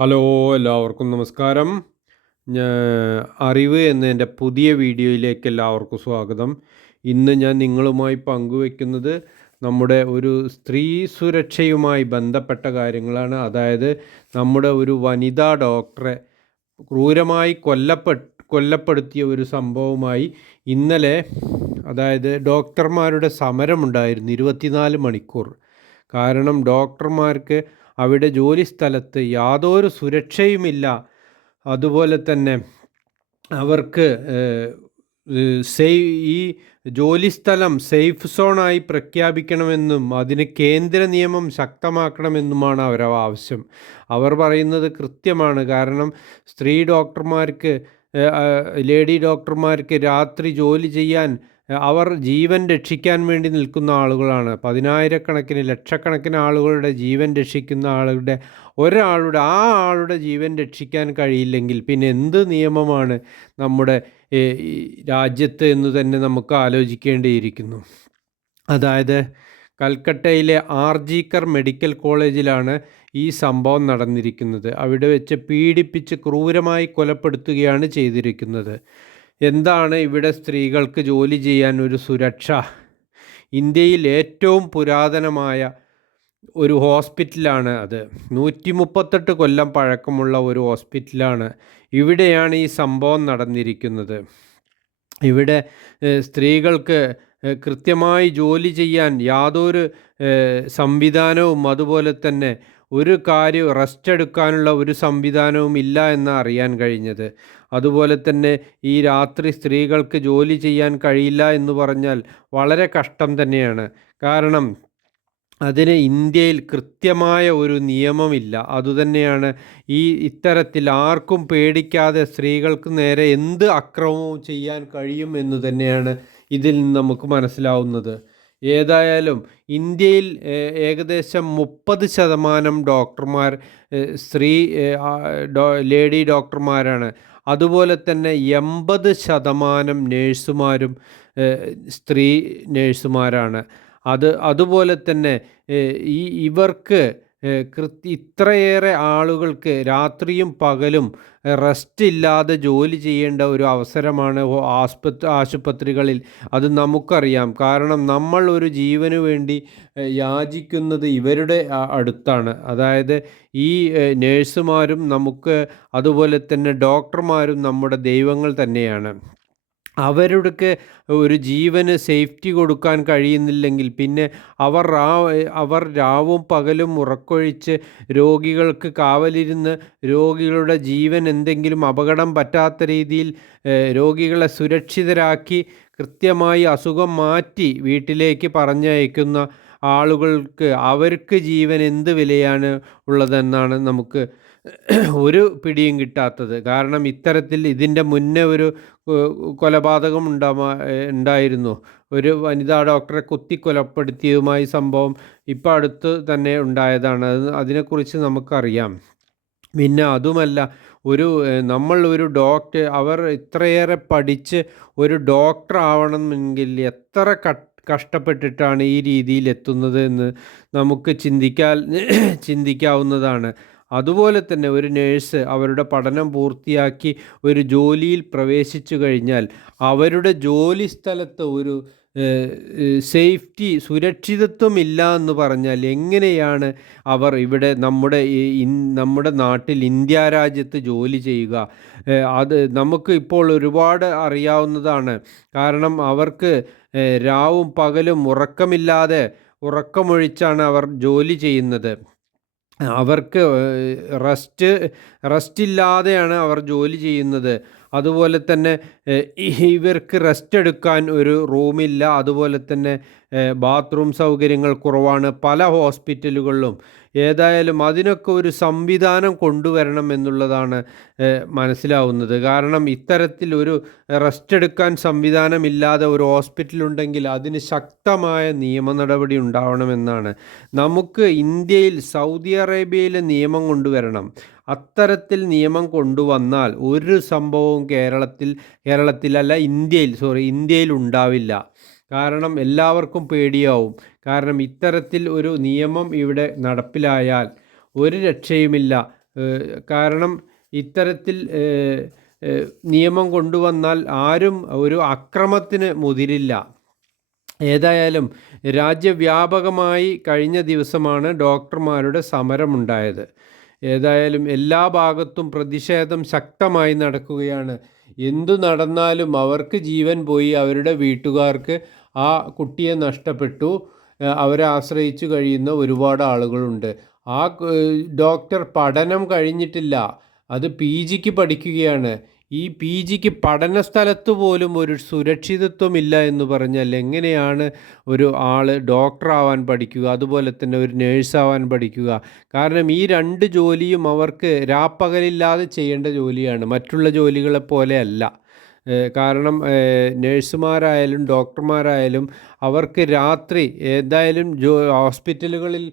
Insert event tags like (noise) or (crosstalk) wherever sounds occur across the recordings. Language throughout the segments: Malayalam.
ഹലോ എല്ലാവർക്കും നമസ്കാരം. അറിവ് എന്ന എന്റെ പുതിയ വീഡിയോയിലേക്ക് എല്ലാവർക്കും സ്വാഗതം. ഇന്ന് ഞാൻ നിങ്ങളുമായി പങ്കുവെക്കുന്നത് നമ്മുടെ ഒരു സ്ത്രീ സുരക്ഷയുമായി ബന്ധപ്പെട്ട കാര്യങ്ങളാണ്. അതായത് നമ്മുടെ ഒരു വനിതാ ഡോക്ടറെ ക്രൂരമായി കൊല്ലപ്പെട്ട് കൊല്ലപ്പെടുത്തിയ ഒരു സംഭവമായി ഇന്നലെ അതായത് ഡോക്ടർമാരുടെ സമരമുണ്ടായിരുന്നു ഇരുപത്തിനാല് മണിക്കൂർ. കാരണം ഡോക്ടർമാർക്ക് അവിടെ ജോലി സ്ഥലത്ത് യാതൊരു സുരക്ഷയുമില്ല. അതുപോലെ തന്നെ അവർക്ക് സേഫ് ഈ ജോലിസ്ഥലം സേഫ് സോണായി പ്രഖ്യാപിക്കണമെന്നും അതിന് കേന്ദ്ര നിയമം ശക്തമാക്കണമെന്നുമാണ് അവരുടെ ആവശ്യം. അവർ പറയുന്നത് കൃത്യമാണ്. കാരണം സ്ത്രീ ഡോക്ടർമാർക്ക് ലേഡി ഡോക്ടർമാർക്ക് രാത്രി ജോലി ചെയ്യാൻ അവർ ജീവൻ രക്ഷിക്കാൻ വേണ്ടി നിൽക്കുന്ന ആളുകളാണ്. പതിനായിരക്കണക്കിന് ലക്ഷക്കണക്കിന് ആളുകളുടെ ജീവൻ രക്ഷിക്കുന്ന ആളുകളുടെ ഒരാളുടെ ആ ആളുടെ ജീവൻ രക്ഷിക്കാൻ കഴിയില്ലെങ്കിൽ പിന്നെ എന്ത് നിയമമാണ് നമ്മുടെ രാജ്യത്ത് എന്ന് തന്നെ നമുക്ക് ആലോചിക്കേണ്ടിയിരിക്കുന്നു. അതായത് കൽക്കട്ടയിലെ ആർജിക്കർ മെഡിക്കൽ കോളേജിലാണ് ഈ സംഭവം നടന്നിരിക്കുന്നത്. അവിടെ വെച്ച് പീഡിപ്പിച്ച് ക്രൂരമായി കൊലപ്പെടുത്തുകയാണ് ചെയ്തിരിക്കുന്നത്. എന്താണ് ഇവിടെ സ്ത്രീകൾക്ക് ജോലി ചെയ്യാൻ ഒരു സുരക്ഷ? ഇന്ത്യയിൽ ഏറ്റവും പുരാതനമായ ഒരു ഹോസ്പിറ്റലാണ് അത്. നൂറ്റി മുപ്പത്തെട്ട് കൊല്ലം പഴക്കമുള്ള ഒരു ഹോസ്പിറ്റലാണ് ഇവിടെയാണ് ഈ സംഭവം നടന്നിരിക്കുന്നത്. ഇവിടെ സ്ത്രീകൾക്ക് കൃത്യമായി ജോലി ചെയ്യാൻ യാതൊരു സംവിധാനവും അതുപോലെ തന്നെ ഒരു കാര്യം റെസ്റ്റ് എടുക്കാനുള്ള ഒരു സംവിധാനവും ഇല്ല എന്ന് അറിയാൻ കഴിഞ്ഞത്. അതുപോലെ തന്നെ ഈ രാത്രി സ്ത്രീകൾക്ക് ജോലി ചെയ്യാൻ കഴിയില്ല എന്ന് പറഞ്ഞാൽ വളരെ കഷ്ടം തന്നെയാണ്. കാരണം അതിന് ഇന്ത്യയിൽ കൃത്യമായ ഒരു നിയമമില്ല. അതുതന്നെയാണ് ഈ ഇത്തരത്തിൽ ആർക്കും പേടിക്കാതെ സ്ത്രീകൾക്ക് നേരെ എന്ത് അക്രമവും ചെയ്യാൻ കഴിയും എന്ന് തന്നെയാണ് ഇതിൽ നിന്ന് നമുക്ക് മനസ്സിലാവുന്നത്. ഏതായാലും ഇന്ത്യയിൽ ഏകദേശം മുപ്പത് ശതമാനം ഡോക്ടർമാർ സ്ത്രീ ലേഡി ഡോക്ടർമാരാണ്. അതുപോലെ തന്നെ എൺപത് ശതമാനം നേഴ്സുമാരും സ്ത്രീ നേഴ്സുമാരാണ്. അത് അതുപോലെ തന്നെ ഈ ഇവർക്ക് കൃത്യ ഇത്രയേറെ ആളുകൾക്ക് രാത്രിയും പകലും റെസ്റ്റ് ഇല്ലാതെ ജോലി ചെയ്യേണ്ട ഒരു അവസരമാണ് ആസ്പത്രി ആശുപത്രികളിൽ. അത് നമുക്കറിയാം. കാരണം നമ്മൾ ഒരു ജീവന് വേണ്ടി യാചിക്കുന്നത് ഇവരുടെ അടുത്താണ്. അതായത് ഈ നേഴ്സുമാരും നമുക്ക് അതുപോലെ തന്നെ ഡോക്ടർമാരും നമ്മുടെ ദൈവങ്ങൾ തന്നെയാണ്. അവരുടെ ഒരു ജീവന് സേഫ്റ്റി കൊടുക്കാൻ കഴിയുന്നില്ലെങ്കിൽ പിന്നെ അവർ അവർ രാവും പകലും ഉറക്കൊഴിച്ച് രോഗികൾക്ക് കാവലിരുന്ന് രോഗികളുടെ ജീവൻ എന്തെങ്കിലും അപകടം പറ്റാത്ത രീതിയിൽ രോഗികളെ സുരക്ഷിതരാക്കി കൃത്യമായി അസുഖം മാറ്റി വീട്ടിലേക്ക് പറഞ്ഞയക്കുന്ന ആളുകൾക്ക് അവർക്ക് ജീവൻ എന്ത് വിലയാണ് ഉള്ളതെന്നാണ് നമുക്ക് ഒരു പിടിയും കിട്ടാത്തത്. കാരണം ഇത്തരത്തിൽ ഇതിന്റെ മുന്നേ ഒരു കൊലപാതകം ഉണ്ടാ ഉണ്ടായിരുന്നു. ഒരു വനിതാ ഡോക്ടറെ കുത്തി കൊലപ്പെടുത്തിയതുമായി സംഭവം ഇപ്പം അടുത്ത് തന്നെ ഉണ്ടായതാണ്. അത് അതിനെക്കുറിച്ച് നമുക്കറിയാം. പിന്നെ അതുമല്ല ഒരു നമ്മൾ ഒരു ഡോക്ടർ അവർ ഇത്രയേറെ പഠിച്ച് ഒരു ഡോക്ടർ ആവണമെങ്കിൽ എത്ര കഷ്ടപ്പെട്ടിട്ടാണ് ഈ രീതിയിൽ എത്തുന്നത് എന്ന് നമുക്ക് ചിന്തിക്കാൻ (clears throat) ചിന്തിക്കാവുന്നതാണ്. അതുപോലെ തന്നെ ഒരു നേഴ്സ് അവരുടെ പഠനം പൂർത്തിയാക്കി ഒരു ജോലിയിൽ പ്രവേശിച്ചു കഴിഞ്ഞാൽ അവരുടെ ജോലി സ്ഥലത്ത് ഒരു സേഫ്റ്റി സുരക്ഷിതത്വം ഇല്ല എന്ന് പറഞ്ഞാൽ എങ്ങനെയാണ് അവർ ഇവിടെ നമ്മുടെ നമ്മുടെ നാട്ടിൽ ഇന്ത്യ രാജ്യത്ത് ജോലി ചെയ്യുക? അത് നമുക്ക് ഇപ്പോൾ ഒരുപാട് അറിയാവുന്നതാണ്. കാരണം അവർക്ക് രാവും പകലും ഉറക്കമില്ലാതെ ഉറക്കമൊഴിച്ചാണ് അവർ ജോലി ചെയ്യുന്നത്. അവർക്ക് റെസ്റ്റ് ഇല്ലാതെയാണ് അവർ ജോലി ചെയ്യുന്നത്. അതുപോലെ തന്നെ ഇവർക്ക് റെസ്റ്റ് എടുക്കാൻ ഒരു റൂമില്ല അതുപോലെ തന്നെ ബാത്റൂം സൗകര്യങ്ങൾ കുറവാണ് പല ഹോസ്പിറ്റലുകളിലും ഏതായാലും അതിനൊക്കെ ഒരു സംവിധാനം കൊണ്ടുവരണം എന്നുള്ളതാണ് മനസ്സിലാവുന്നത്. കാരണം ഇത്തരത്തിൽ ഒരു റെസ്റ്റ് എടുക്കാൻ സംവിധാനമില്ലാതെ ഒരു ഹോസ്പിറ്റലുണ്ടെങ്കിൽ അതിന് ശക്തമായ നിയമ നടപടി ഉണ്ടാവണമെന്നാണ്. നമുക്ക് ഇന്ത്യയിൽ സൗദി അറേബ്യയിലെ നിയമം കൊണ്ടുവരണം. അത്തരത്തിൽ നിയമം കൊണ്ടുവന്നാൽ ഒരു സംഭവവും കേരളത്തിൽ കേരളത്തിലല്ല ഇന്ത്യയിൽ സോറി ഇന്ത്യയിൽ ഉണ്ടാവില്ല. കാരണം എല്ലാവർക്കും പേടിയാവും. കാരണം ഇത്തരത്തിൽ ഒരു നിയമം ഇവിടെ നടപ്പിലായാൽ ഒരു രക്ഷയുമില്ല. കാരണം ഇത്തരത്തിൽ നിയമം കൊണ്ടുവന്നാൽ ആരും ഒരു അക്രമത്തിന് മുതിരില്ല. ഏതായാലും രാജ്യവ്യാപകമായി കഴിഞ്ഞ ദിവസമാണ് ഡോക്ടർമാരുടെ സമരമുണ്ടായത്. ഏതായാലും എല്ലാ ഭാഗത്തും പ്രതിഷേധം ശക്തമായി നടക്കുകയാണ്. എന്തു നടന്നാലും അവർക്ക് ജീവൻ പോയി അവരുടെ വീട്ടുകാർക്ക് ആ കുട്ടിയെ നഷ്ടപ്പെട്ടു. അവരെ ആശ്രയിച്ചു കഴിയുന്ന ഒരുപാട് ആളുകളുണ്ട്. ആ ഡോക്ടർ പഠനം കഴിഞ്ഞിട്ടില്ല. അത് പി ജിക്ക് പഠിക്കുകയാണ്. ഈ പി ജിക്ക് പഠന സ്ഥലത്ത് പോലും ഒരു സുരക്ഷിതത്വമില്ല എന്ന് പറഞ്ഞാൽ എങ്ങനെയാണ് ഒരു ആൾ ഡോക്ടറാവാൻ പഠിക്കുക അതുപോലെ തന്നെ ഒരു നേഴ്സാവാൻ പഠിക്കുക? കാരണം ഈ രണ്ട് ജോലിയും അവർക്ക് രാപ്പകലില്ലാതെ ചെയ്യേണ്ട ജോലിയാണ് മറ്റുള്ള ജോലികളെ പോലെയല്ല കാരണം നേഴ്സുമാരായാലും ഡോക്ടർമാരായാലും അവർക്ക് രാത്രി ഏതായാലും ജോ ഹോസ്പിറ്റലുകളിൽ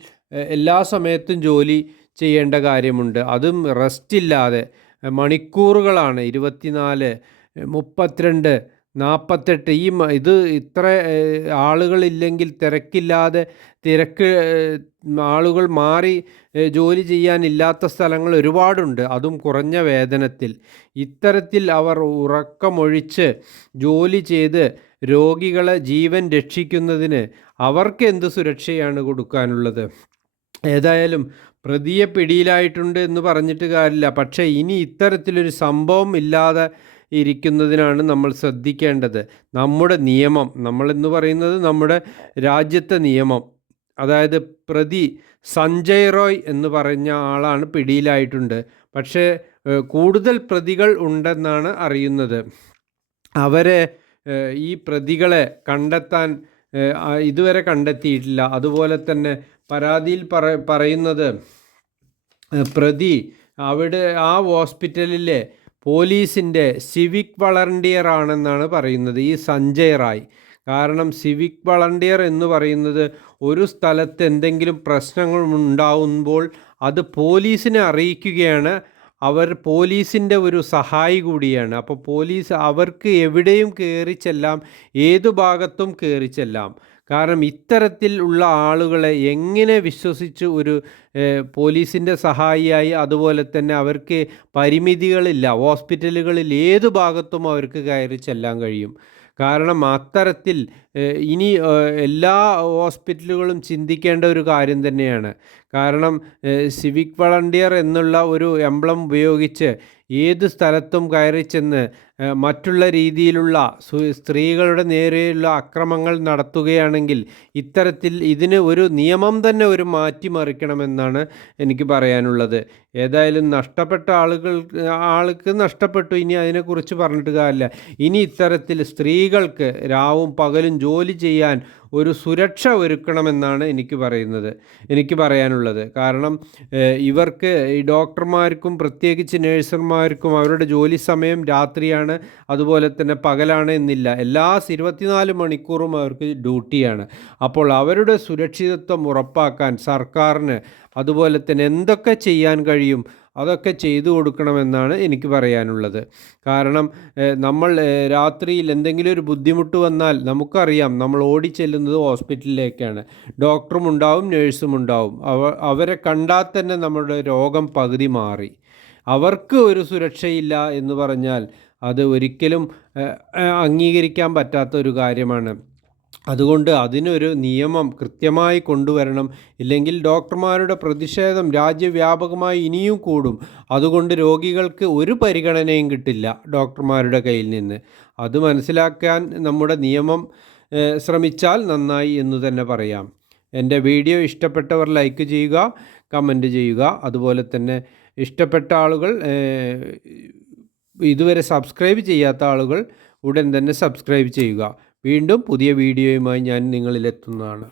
എല്ലാ സമയത്തും ജോലി ചെയ്യേണ്ട കാര്യമുണ്ട്. അതും റെസ്റ്റ് ഇല്ലാതെ മണിക്കൂറുകളാണ്. ഇരുപത്തിനാല് മുപ്പത്തിരണ്ട് നാൽപ്പത്തെട്ട് ഈ ഇത് ഇത്ര ആളുകളില്ലെങ്കിൽ തിരക്കില്ലാതെ തിരക്ക് ആളുകൾ മാറി ജോലി ചെയ്യാനില്ലാത്ത സ്ഥലങ്ങൾ ഒരുപാടുണ്ട്. അതും കുറഞ്ഞ വേതനത്തിൽ. ഇത്തരത്തിൽ അവർ ഉറക്കമൊഴിച്ച് ജോലി ചെയ്ത് രോഗികളെ ജീവൻ രക്ഷിക്കുന്നതിന് അവർക്ക് എന്ത് സുരക്ഷയാണ് കൊടുക്കാനുള്ളത്? ഏതായാലും പ്രതിയെ പിടിയിലായിട്ടുണ്ട് എന്ന് പറഞ്ഞിട്ട് കാര്യമില്ല. പക്ഷേ ഇനി ഇത്തരത്തിലൊരു സംഭവം ഇല്ലാതെ ഇരിക്കുന്നതിനാണ് നമ്മൾ ശ്രദ്ധിക്കേണ്ടത്. നമ്മുടെ നിയമം നമ്മളെന്ന് പറയുന്നത് നമ്മുടെ രാജ്യത്തെ നിയമം. അതായത് പ്രതി സഞ്ജയ് റോയ് എന്ന് പറഞ്ഞ ആളാണ് പിടിയിലായിട്ടുണ്ട്. പക്ഷേ കൂടുതൽ പ്രതികൾ ഉണ്ടെന്നാണ് അറിയുന്നത്. അവരെ ഈ പ്രതികളെ കണ്ടെത്താൻ ഇതുവരെ കണ്ടെത്തിയിട്ടില്ല. അതുപോലെ തന്നെ പരാതിയിൽ പറ പറയുന്നത് പ്രതി അവിടെ ആ ഹോസ്പിറ്റലിലെ പോലീസിന്റെ സിവിക് വളണ്ടിയർ ആണെന്നാണ് പറയുന്നത് ഈ സഞ്ജയ് റായ്. കാരണം സിവിക് വളണ്ടിയർ എന്ന് പറയുന്നത് ഒരു സ്ഥലത്ത് എന്തെങ്കിലും പ്രശ്നങ്ങൾ ഉണ്ടാവുമ്പോൾ അത് പോലീസിനെ അറിയിക്കുകയാണ് അവർ പോലീസിന്റെ ഒരു സഹായി കൂടിയാണ്. അപ്പോൾ പോലീസ് അവർക്ക് എവിടെയും കയറി ചെല്ലാം ഏതു ഭാഗത്തും കയറി ചെല്ലാം. കാരണം ഇത്തരത്തിൽ ഉള്ള ആളുകളെ എങ്ങനെ വിശ്വസിച്ച് ഒരു പോലീസിന്റെ സഹായിയായി അതുപോലെ തന്നെ അവർക്ക് പരിമിതികളില്ല ഹോസ്പിറ്റലുകളിൽ ഏത് ഭാഗത്തും അവർക്ക് കയറി ചെല്ലാൻ കഴിയും. കാരണം അത്തരത്തിൽ ഇനി എല്ലാ ഹോസ്പിറ്റലുകളും ചിന്തിക്കേണ്ട ഒരു കാര്യം തന്നെയാണ്. കാരണം സിവിക് വളണ്ടിയർ എന്നുള്ള ഒരു എംബ്ലം ഉപയോഗിച്ച് ഏത് സ്ഥലത്തും കയറി ചെന്ന് മറ്റുള്ള രീതിയിലുള്ള സ്ത്രീകളുടെ നേരെയുള്ള അക്രമങ്ങൾ നടത്തുകയാണെങ്കിൽ ഇത്തരത്തിൽ ഇതിന് ഒരു നിയമം തന്നെ ഒരു മാറ്റിമറിക്കണമെന്നാണ് എനിക്ക് പറയാനുള്ളത്. ഏതായാലും നഷ്ടപ്പെട്ട ആളുകൾ ആൾക്ക് നഷ്ടപ്പെട്ടു. ഇനി അതിനെക്കുറിച്ച് പറഞ്ഞിട്ട് കാര്യമില്ല. ഇനി ഇത്തരത്തിൽ സ്ത്രീകൾക്ക് രാവും പകലും ജോലി ചെയ്യാൻ ഒരു സുരക്ഷ ഒരുക്കണമെന്നാണ് എനിക്ക് പറയുന്നത്. എനിക്ക് പറയാനുള്ളത്. കാരണം ഇവർക്ക് ഈ ഡോക്ടർമാർക്കും പ്രത്യേകിച്ച് നേഴ്സർമാർക്കും അവരുടെ ജോലി സമയം രാത്രിയാണ് അതുപോലെ തന്നെ പകലാണ് എന്നില്ല. എല്ലാ ഇരുപത്തിനാല് മണിക്കൂറും അവർക്ക് ഡ്യൂട്ടിയാണ്. അപ്പോൾ അവരുടെ സുരക്ഷിതത്വം ഉറപ്പാക്കാൻ സർക്കാരിന് അതുപോലെ തന്നെ എന്തൊക്കെ ചെയ്യാൻ കഴിയും അതൊക്കെ ചെയ്തു കൊടുക്കണമെന്നാണ് എനിക്ക് പറയാനുള്ളത്. കാരണം നമ്മൾ രാത്രിയിൽ എന്തെങ്കിലും ഒരു ബുദ്ധിമുട്ട് വന്നാൽ നമുക്കറിയാം നമ്മൾ ഓടി ചെല്ലുന്നത് ഹോസ്പിറ്റലിലേക്കാണ്. ഡോക്ടറും ഉണ്ടാവും നേഴ്സും ഉണ്ടാവും. അവ അവരെ കണ്ടാൽ തന്നെ നമ്മുടെ രോഗം പകുതി മാറി. അവർക്ക് ഒരു സുരക്ഷയില്ല എന്ന് പറഞ്ഞാൽ അത് ഒരിക്കലും അംഗീകരിക്കാൻ പറ്റാത്ത ഒരു കാര്യമാണ്. അതുകൊണ്ട് അതിനൊരു നിയമം കൃത്യമായി കൊണ്ടുവരണം. ഇല്ലെങ്കിൽ ഡോക്ടർമാരുടെ പ്രതിഷേധം രാജ്യവ്യാപകമായി ഇനിയും കൂടും. അതുകൊണ്ട് രോഗികൾക്ക് ഒരു പരിഗണനയും കിട്ടില്ല ഡോക്ടർമാരുടെ കയ്യിൽ നിന്ന്. അത് മനസ്സിലാക്കാൻ നമ്മുടെ നിയമം ശ്രമിച്ചാൽ നന്നായി എന്ന് തന്നെ പറയാം. എന്റെ വീഡിയോ ഇഷ്ടപ്പെട്ടവർ ലൈക്ക് ചെയ്യുക കമന്റ് ചെയ്യുക. അതുപോലെ തന്നെ ഇഷ്ടപ്പെട്ട ആളുകൾ ഇതുവരെ സബ്സ്ക്രൈബ് ചെയ്യാത്ത ആളുകൾ ഉടൻ തന്നെ സബ്സ്ക്രൈബ് ചെയ്യുക. വീണ്ടും പുതിയ വീഡിയോയുമായി ഞാൻ നിങ്ങളിലെത്തുന്നതാണ്.